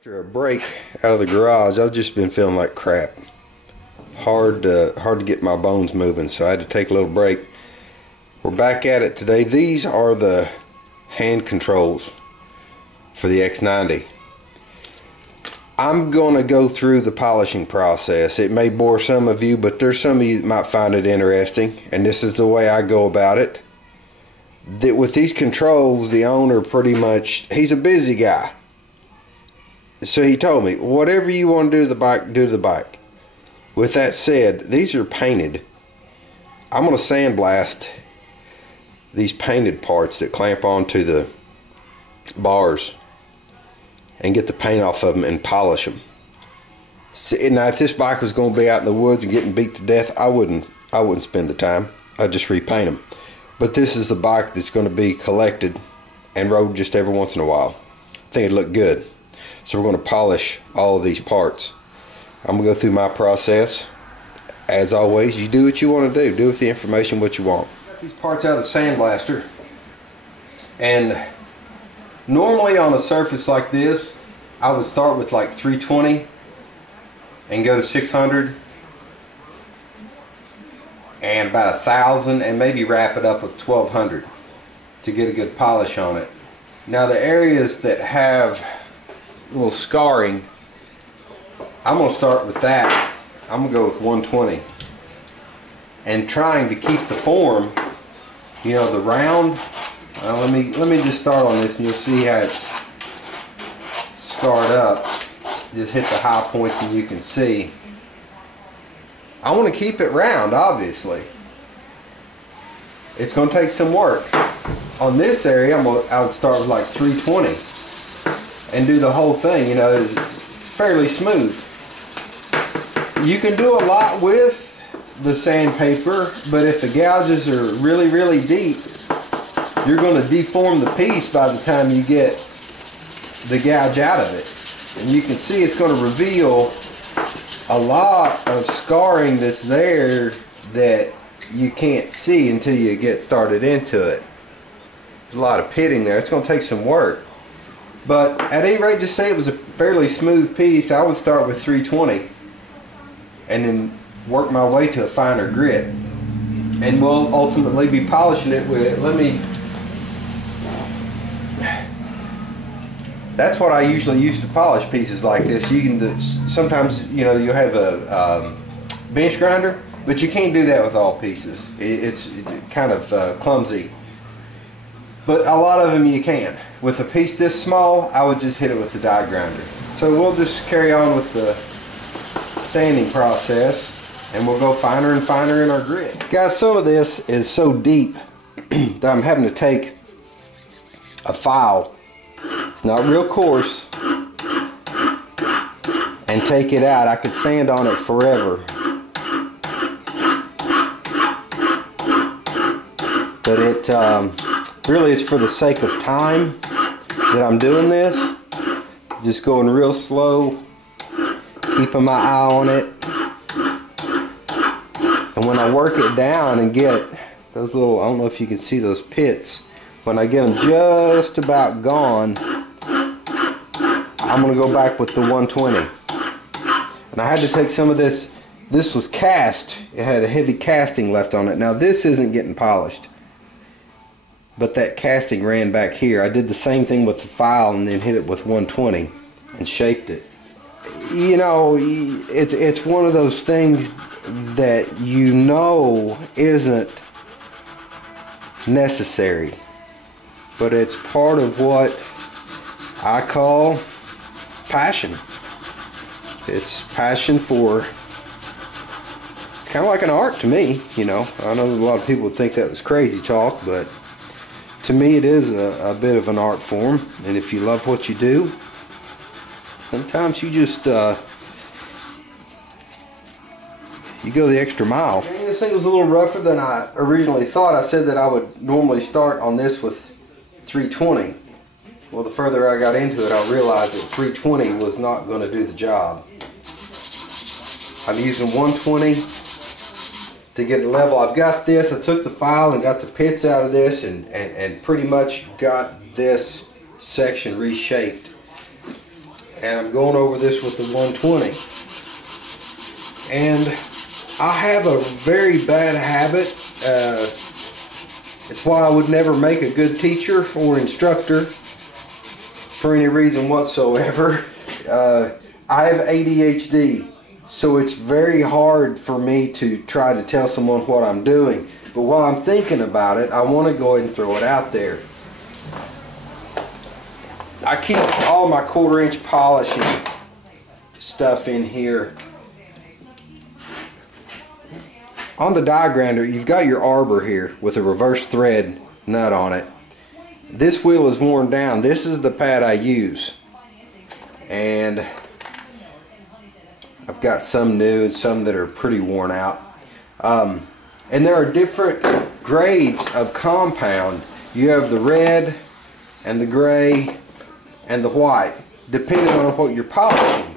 After a break out of the garage, I've just been feeling like crap. Hard to get my bones moving, so I had to take a little break. We're back at it today. These are the hand controls for the X-90. I'm going to go through the polishing process. It may bore some of you, but there's some of you that might find it interesting, and this is the way I go about it. With these controls, the owner pretty much, he's a busy guy. So he told me, whatever you want to do to the bike, do to the bike. With that said, these are painted. I'm going to sandblast these painted parts that clamp onto the bars and get the paint off of them and polish them. Now, if this bike was going to be out in the woods and getting beat to death, I wouldn't spend the time. I'd just repaint them. But this is the bike that's going to be collected and rode just every once in a while. I think it'd look good. So we're going to polish all of these parts. I'm going to go through my process. As always, you do what you want to do. Do with the information what you want. Got these parts out of the sandblaster. And normally on a surface like this, I would start with like 320 and go to 600 and about 1,000 and maybe wrap it up with 1,200 to get a good polish on it. Now the areas that have a little scarring, I'm going to start with that. I'm going to go with 120 and trying to keep the form, you know, the round. Let me just start on this and you'll see how it's scarred up. Just hit the high points and you can see. I want to keep it round, obviously. It's going to take some work. On this area, I would start with like 320 and do the whole thing. You know, it's fairly smooth. You can do a lot with the sandpaper, but if the gouges are really, really deep, you're going to deform the piece by the time you get the gouge out of it. And you can see it's going to reveal a lot of scarring that's there that you can't see until you get started into it. There's a lot of pitting there. It's going to take some work. But at any rate, just say it was a fairly smooth piece. I would start with 320 and then work my way to a finer grit. And we'll ultimately be polishing it with, that's what I usually use to polish pieces like this. You can sometimes, you know, you have a bench grinder, but you can't do that with all pieces. It's kind of clumsy. But a lot of them you can. With a piece this small, I would just hit it with the die grinder. So we'll just carry on with the sanding process and we'll go finer and finer in our grit. Guys, some of this is so deep that I'm having to take a file. It's not real coarse, and take it out. I could sand on it forever, but it really is for the sake of time that I'm doing this. Just going real slow, keeping my eye on it, and when I work it down and get those little, I don't know if you can see those pits, when I get them just about gone, I'm going to go back with the 120. And I had to take some of this. This was cast. It had a heavy casting left on it. Now this isn't getting polished, but that casting ran back here. I did the same thing with the file and then hit it with 120 and shaped it. You know, it's one of those things that you know isn't necessary, but it's part of what I call passion. It's passion for, it's kind of like an art to me, you know. I know a lot of people would think that was crazy talk, but to me it is a bit of an art form. And if you love what you do, sometimes you just you go the extra mile. This thing was a little rougher than I originally thought. I said that I would normally start on this with 320. Well, the further I got into it, I realized that 320 was not going to do the job. I'm using 120 to get it level. I've got this. I took the file and got the pits out of this and pretty much got this section reshaped. and I'm going over this with the 120. And I have a very bad habit. It's why I would never make a good teacher or instructor for any reason whatsoever. I have ADHD, so it's very hard for me to try to tell someone what I'm doing. But while I'm thinking about it, I want to go ahead and throw it out there. I keep all my 1/4 inch polishing stuff in here. On the die grinder, you've got your arbor here with a reverse thread nut on it. This wheel is worn down. This is the pad I use. And I've got some new and some that are pretty worn out. And there are different grades of compound. You have the red and the gray and the white, depending on what you're polishing.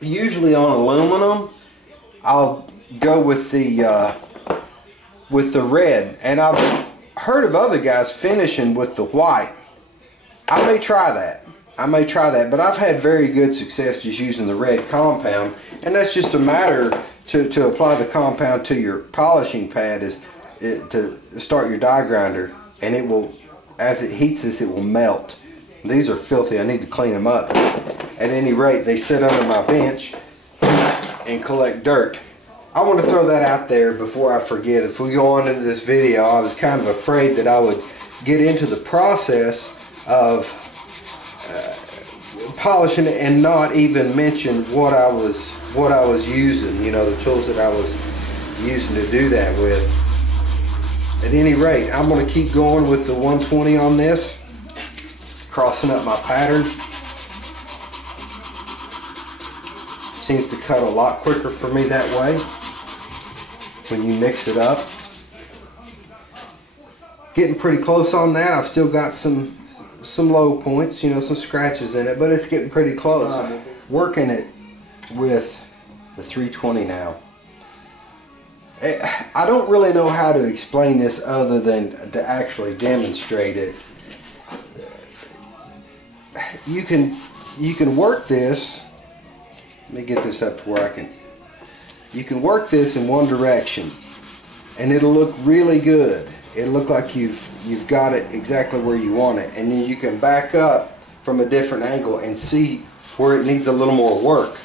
Usually on aluminum, I'll go with the red, and I've heard of other guys finishing with the white. I may try that. But I've had very good success just using the red compound, and that's just a matter to apply the compound to your polishing pad is to start your die grinder, and it will, as it heats this, it will melt. These are filthy. I need to clean them up. At any rate, they sit under my bench and collect dirt. I want to throw that out there before I forget. If we go on into this video, I was kind of afraid that I would get into the process of polishing it and not even mention what I was using, you know, the tools that I was using to do that with. At any rate, I'm going to keep going with the 120 on this, crossing up my pattern. Seems to cut a lot quicker for me that way when you mix it up. Getting pretty close on that. I've still got some low points, you know, some scratches in it, but it's getting pretty close. Working it with the 320 now. I don't really know how to explain this other than to actually demonstrate it. You can work this. Let me get this up to where I can. You can work this in one direction, and it'll look really good. It'll look like you've got it exactly where you want it, and then you can back up from a different angle and see where it needs a little more work.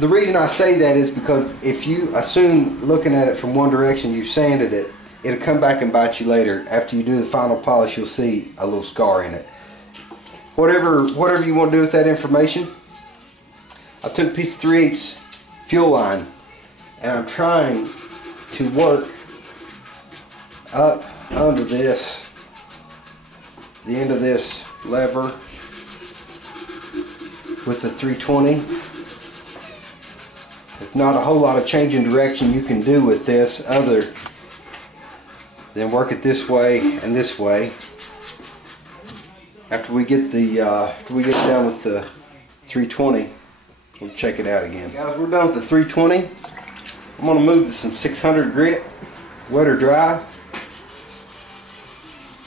The reason I say that is because if you assume looking at it from one direction you've sanded it, it'll come back and bite you later. After you do the final polish, you'll see a little scar in it. Whatever you want to do with that information, I took a piece of 3/8 fuel line, and I'm trying to work up under this, the end of this lever with the 320. There's not a whole lot of change in direction you can do with this other than work it this way and this way. After we get done with the 320, we'll check it out again. Guys, we're done with the 320. I'm going to move to some 600 grit, wet or dry,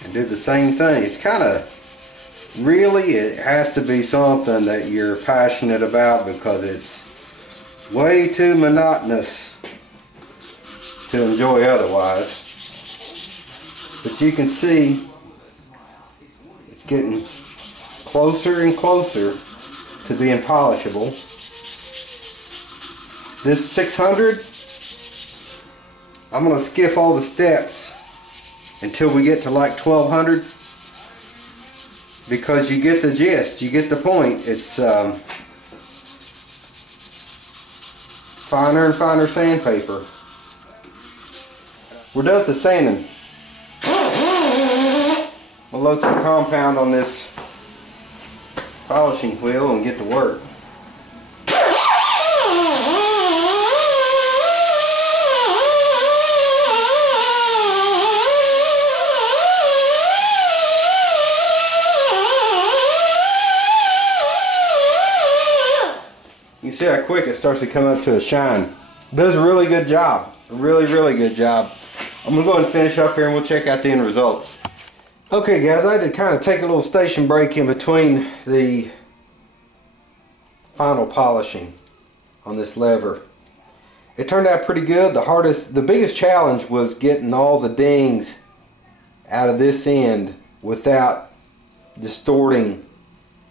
and do the same thing. It's kind of, really, it has to be something that you're passionate about, because it's way too monotonous to enjoy otherwise. But you can see it's getting closer and closer to being polishable. This 600, I'm going to skip all the steps until we get to like 1200, because you get the gist, you get the point. It's finer and finer sandpaper. We're done with the sanding. We'll load some compound on this polishing wheel and get to work. You see how quick it starts to come up to a shine. It does a really good job. A really good job. I'm going to go ahead and finish up here and we'll check out the end results. Okay guys, I had to kind of take a little station break in between the final polishing on this lever. It turned out pretty good. The biggest challenge was getting all the dings out of this end without distorting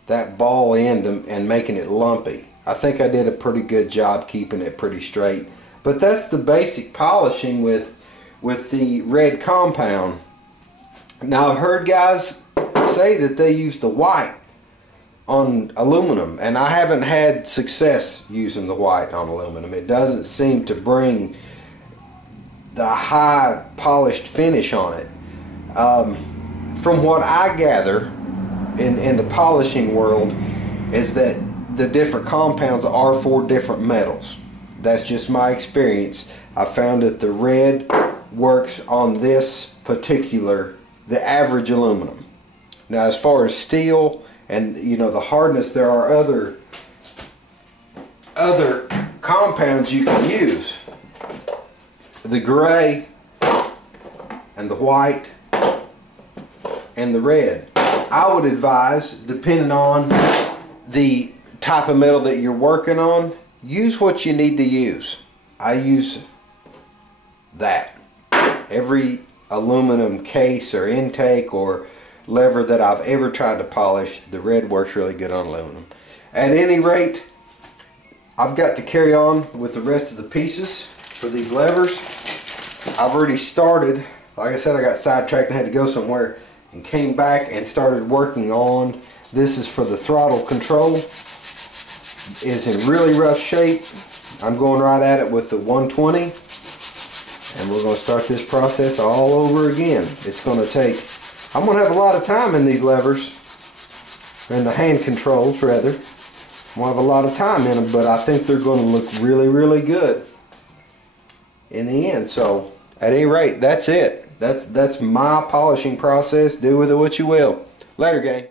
that ball end and making it lumpy. I think I did a pretty good job keeping it pretty straight. But that's the basic polishing with the red compound. Now I've heard guys say that they use the white on aluminum, and I haven't had success using the white on aluminum. It doesn't seem to bring the high polished finish on it. From what I gather in the polishing world is that the different compounds are for different metals. That's just my experience. I found that the red works on this particular, the average aluminum. Now as far as steel and the hardness, there are other compounds you can use. The gray and the white and the red. I would advise, depending on the type of metal that you're working on, use what you need to use. I use that. Every aluminum case or intake or lever that I've ever tried to polish, the red works really good on aluminum. At any rate, I've got to carry on with the rest of the pieces for these levers. I've already started. Like I said, I got sidetracked and had to go somewhere and came back and started working on. This is for the throttle control. It's in really rough shape. I'm going right at it with the 120, and we're going to start this process all over again. It's going to take, I'm going to have a lot of time in these levers, and the hand controls rather. I'm going to have a lot of time in them, but I think they're going to look really, really good in the end. So at any rate, that's it. That's my polishing process. Do with it what you will. Later, gang.